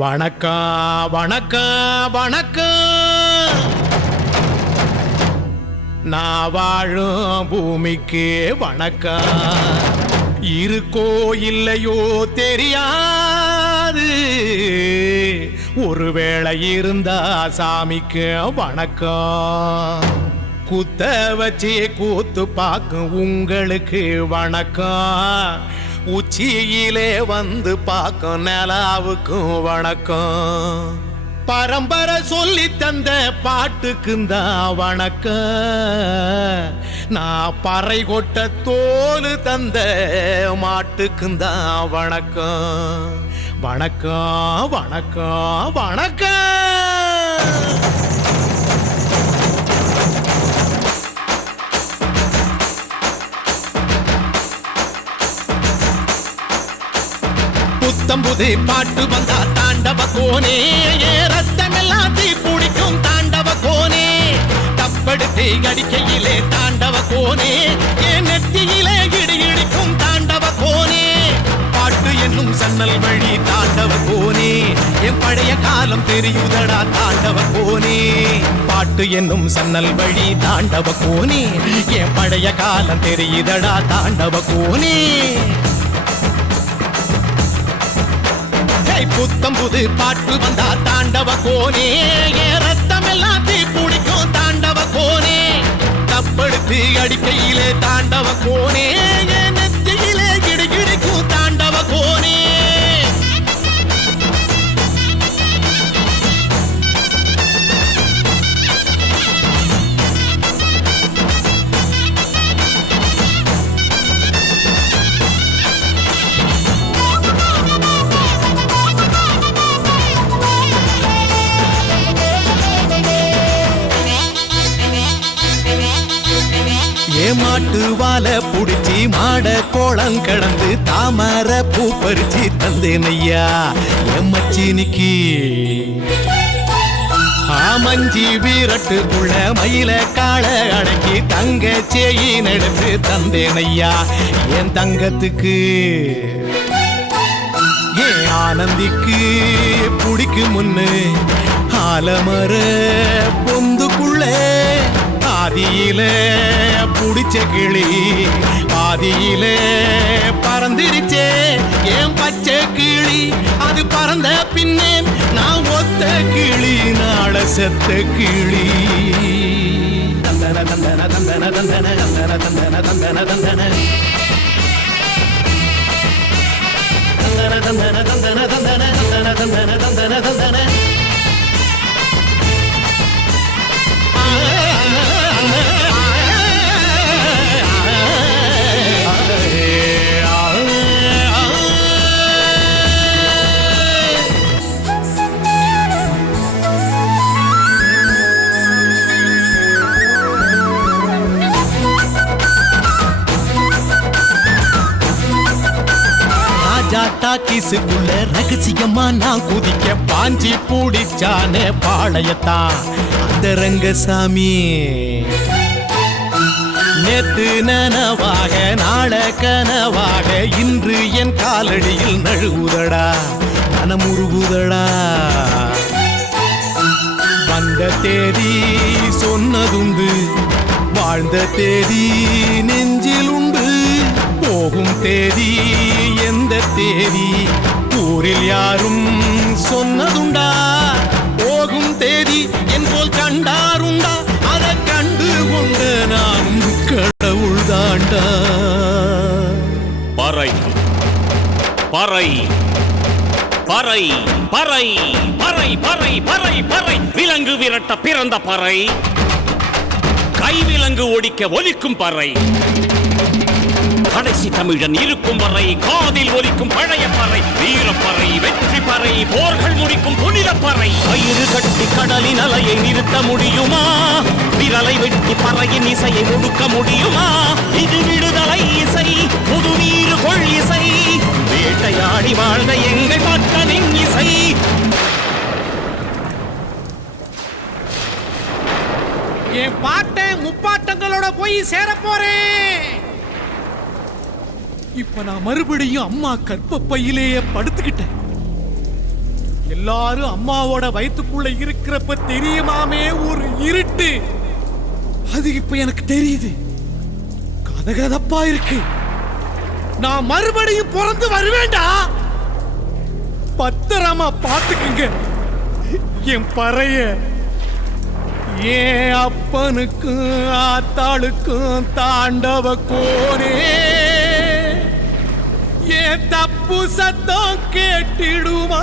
வணக்கம் வணக்கம் வணக்கம். நான் வாழும் பூமிக்கு வணக்கம். இருக்கோ இல்லையோ தெரியாது, ஒருவேளை இருந்தா சாமிக்கு வணக்கம். குத்த வச்சு கூத்து பார்க்கும் உங்களுக்கு வணக்கம். உச்சியிலே வந்து பார்க்கும் நிலாவுக்கும் வணக்கம். பரம்பரை சொல்லி தந்த பாட்டுக்குந்தான் வணக்கம். நான் பறை கொட்ட தோல் தந்த மாட்டுக்குந்தான் வணக்கம். வணக்கம் வணக்கம் வணக்கம். புத்தம்புது பாட்டு வந்தா தாண்டவ கோனே, ரத்தமெல்லாம் தீ பிடிக்கும் தாண்டவ கோனே. தப்படுத்து அடிக்கையிலே தாண்டவ கோனே, என் நெத்தியிலே இடி இடிக்கும் தாண்டவ கோனே. பாட்டு என்னும் சன்னல் வழி தாண்டவ கோனே, என் பழைய காலம் தெரியுதடா தாண்டவ கோனே. பாட்டு என்னும் சன்னல் வழி தாண்டவ கோனே, என் பழைய காலம் தெரியுதடா தாண்டவ கோனே. புத்தம் புது பாட்டு வந்தா தாண்டவ கோனே, ரத்தம் எல்லாம் தீ பிடிக்கும் தாண்டவ கோனே. தப்படுத்து அடிக்கையிலே தாண்டவ கோனே, நெத்தியிலே கிடுகிடுக்கும் தாண்டவ கோனே. மாட்டு வாழை புடிச்சி மாட கோளம் கடந்து தாமர பூ பறிச்சு தந்தேனையா என் மச்சினிக்கு. ஆமஞ்சி வீரட்டுக்குள்ள மயில கால அடக்கி தங்க சேயின் எடுத்து தந்தேனையா என் தங்கத்துக்கு. ஏன் ஆனந்திக்கு புடிக்கு முன்னு ஆலமர பொந்துக்குள்ள ஆதியில புடிச்ச கிளி ஆதியில பறந்துருச்சே ஏன் பச்சை கிளி. அது பறந்த பின்னே நான் ஒத்த கிளி நாள செத்த கிளி. தந்தன தந்தன தந்தன தந்தன தந்தன தந்தன தந்தன தந்தன தந்தன தந்தன தந்தன தந்தன தந்தன தந்தன தந்தன. டாக்கிஸுக்குள்ள ரகசியமா நான் குதிக்க பாஞ்சி பூடிச்சானே பாளையத்தான் அந்த ரங்கசாமி. நேத்து நனவாக நாள கனவாக இன்று என் காலடியில் நழுவுதடா மனமுருகுதடா. வந்த தேதி சொன்னதுண்டு, வாழ்ந்த தேதி நெஞ்சில் உண்டு. போகும் தேதி எந்த தேதி ஊரில் யாரும் சொன்னதுண்டா. போகும் தேதி என் போல் கண்டாருண்டா, அதை கண்டு கொண்ட நானும் கடவுள் தாண்டா. பறை பறை பறை பறை பறை பறை பறை பறை. விலங்கு விரட்ட பிறந்த பறை, கைவிலங்கு ஒடிக்க ஒலிக்கும் பறை. கடைசி தமிழன் இருக்கும் வரை காதில் ஒலிக்கும் பழைய பறை. வீரப்பறை வெற்றி பறை, போர்கள் முடிக்கும் புனித பறை. கயிறு கட்டி கடலின் அலையை நிறுத்த முடியுமா? விரலை வெட்டி பறையின் இசையை முடுக்க முடியுமா? இது விடுதலை இசை, புது வீறு கொள் இசை, வேட்டையாடி வாழ்ந்த எங்கள் மக்களின் இசை. என் பாட்டை முப்பாட்டங்களோட போய் சேர போறேன். இப்ப நான் மறுபடியும் அம்மா கற்பப்பையிலேயே படுத்துக்கிட்டேன். எல்லாரும் அம்மாவோட வயித்துக்குள்ள இருக்கிறப்ப தெரியுமாமே ஒரு இருட்டு, அது இப்ப எனக்கு தெரியுது. கதகதப்பா இருக்கு. நான் மறுபடியும் பிறந்து வருவேண்டா. பத்திரமா பாத்துக்குங்க என் பறைய. ஏன் அப்பனுக்கும் ஆத்தாளுக்கும் தாண்டவ கோனே, ஏன் தப்பு சத்தம் கேட்டிடுமா